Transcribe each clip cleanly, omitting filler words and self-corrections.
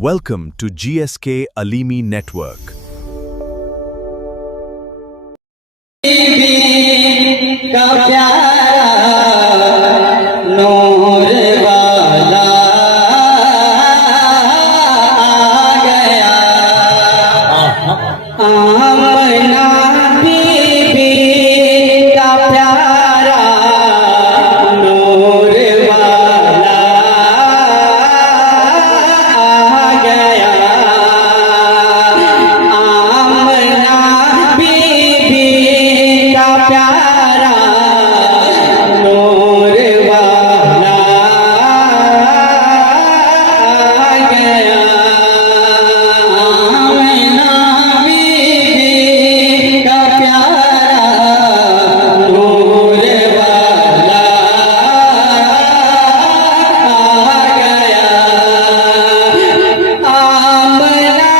Welcome to GSK Alimi Network. का प्यारा नूर वाला आ गया, आमना बीबी का प्यारा नूर वाला आ गया, आमना बीबी का प्यारा नूर वाला आ गया, आमना बीबी का प्यारा नूर वाला आ गया, आमना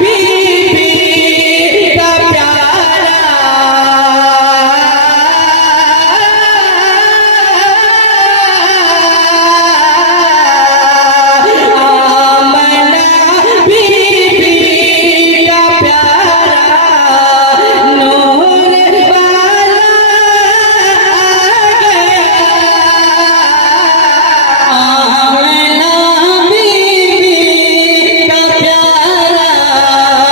बीबी का प्यारा आमना बीबी का प्यारा नूर वाला आमना बीबी का प्यारा नूर वाला आ गया,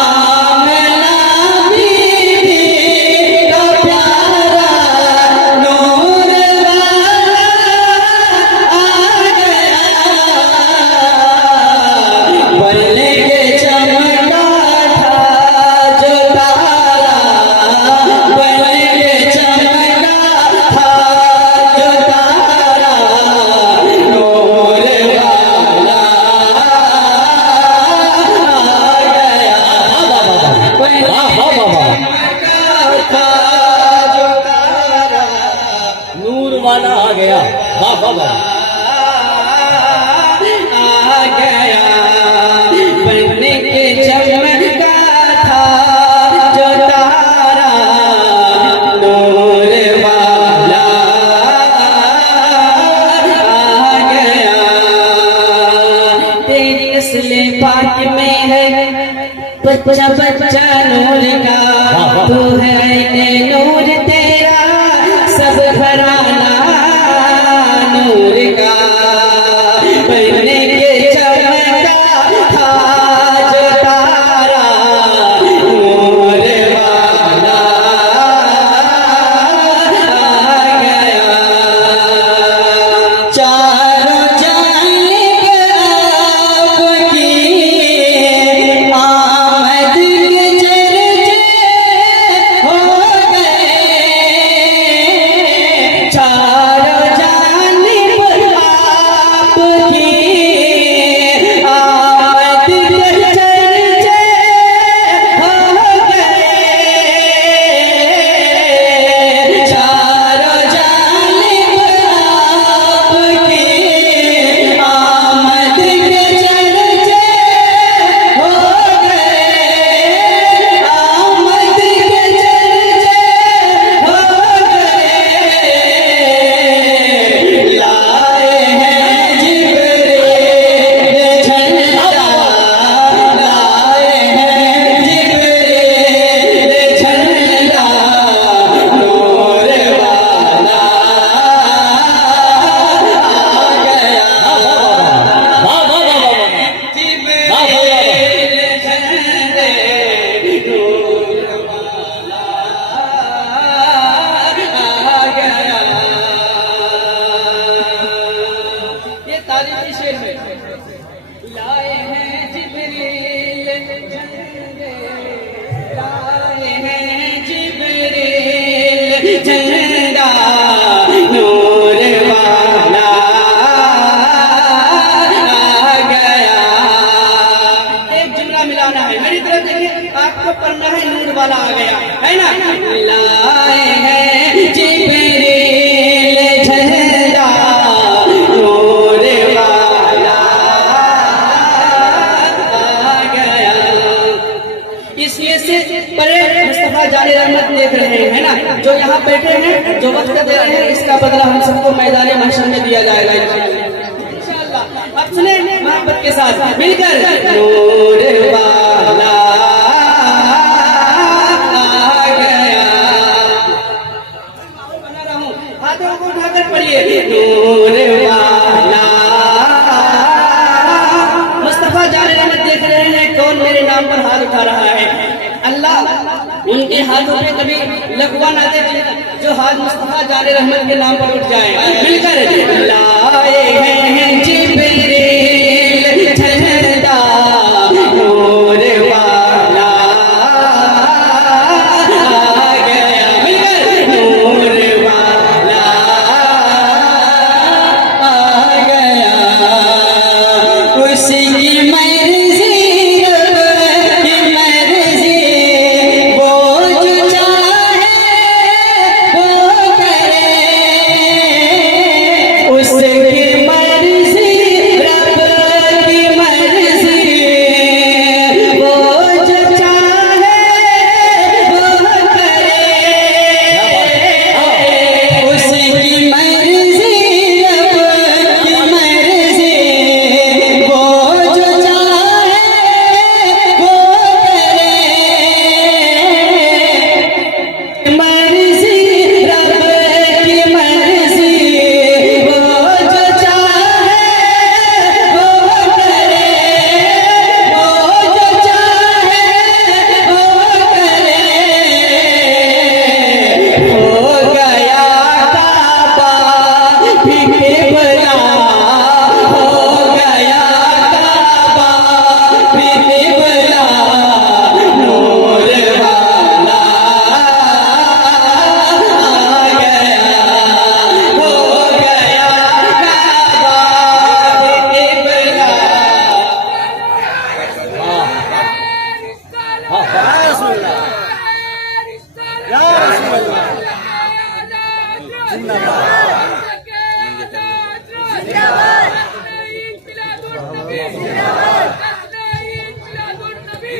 आमना बीबी का प्यारा नूर वाला आ गया, पलके चमका था जो तारा, पलके चमका था जो तारा नूर वाला आ गया, पलके चमका था जो तारा नूर वाला आ गया। वाह वाह वाह। आ गया, बनने के चमका था जो तारा नूर वाला आ गया, तेरी नस्ल पाक में है बच्चा बच्चा नूर का, तू है नूर तेरा सब घराना नूर का, बनने के चमका था जो तारा नूर वाला आ गया, चारों जानिब आपकी आमद के चर्चे हो गए, चारों जानिब आपकी आमद के चर्चे हो गए, चारों जानिब आपकी आमद के चर्चे हो गए, आमद के चर्चे हो गए, लाए हैं जिब्रील झंडा, लाए हैं जिब्रील झंडा नूर वाला आ गया, वाह वाह वाह वाह। जिब्रील झंडे नूर वाला आ गया, ये तारीखी शेर में लाए हैं जिब्रील झंडे, लाए हैं जिब्रील झंडा नूर वाला आ गया, एक जुमला मिलाना है, मेरी तरफ देखिए, आपको पढ़ना है नूर वाला आ गया, है ना, लाए हैं जिब्रील झंडा नूर वाला आ गया, इसमें से बड़े मुस्तफा जाने रहमत देख रहे हैं ना, जो यहाँ बैठे हैं, जो वक्त दे रहे हैं, इसका बदला हम सबको मैदान महशर में दिया जाएगा इंशाअल्लाह। अब सुने मोहब्बत के साथ मिलकर नूर वाला आ गया, बना रहा हूँ, हाथों को उठाकर पढ़िए नूर वाला। मुस्तफा जाने रहमत देख रहे हैं कौन मेरे नाम पर हाथ उठा रहा है। अल्लाह उनके हाथों पे कभी लगवा ना दे जो हाथ मुस्तफा जाने रहमत के नाम पर उठ जाए। मिलकर लाए हैं जिब्रील ठहरदा नूर वाला आ गया, मिलकर नूर वाला आ गया। उसी की मर्जी की मर्जी, वो जो चाहे वो करे। उसकी मर्जी रब की मर्जी, वो जो चाहे वो करे। उसकी मर्जी रब की मर्जी, वो जो चाहे वो करे। मर्जी रब की मर्जी, वो जो चाहे वो करे। वो जो चाहे वो करे। हो गया काबा भी किबला, हो गया काबा भी किबला। नूर वाला आ गया, हो गया काबा भी किबला।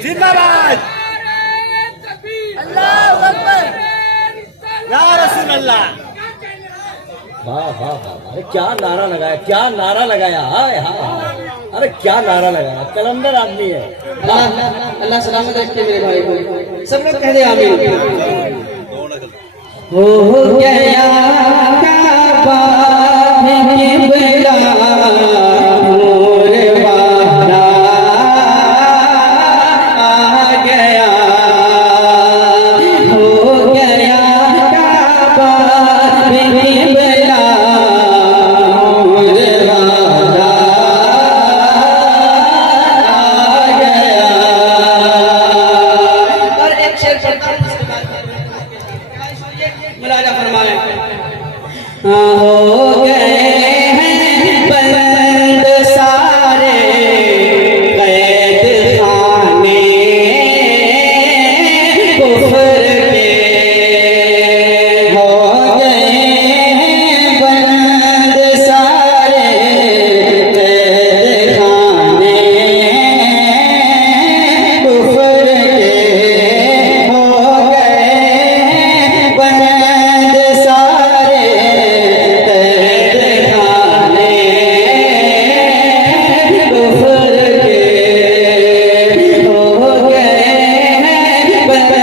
जिंदाबाद अल्लाहू अकबर या रसूल अल्लाह। वाह वाह वाह, अरे क्या नारा लगाया, क्या नारा लगाया, हाय हाय, अरे क्या नारा लगाया, कलंदर आदमी है। अल्लाह अल्लाह सलामत रखे मेरे भाई को। सब लोग कह दे आमीन। हो गया काबा भी किबला, नूर वाला आ गया। हो गया काबा भी किबला, नूर वाला आ गया। और एक शेर पढ़ता हूँ, उसके बाद मुलाजा फरमाए। हो गए हैं बंद सारे कैद खाने कुफ्र के। हो गए हैं बंद सारे कैद खाने कुफ्र के। हो गए हैं बंद सारे कैद खाने कुफ्र के। हो गए हैं बंद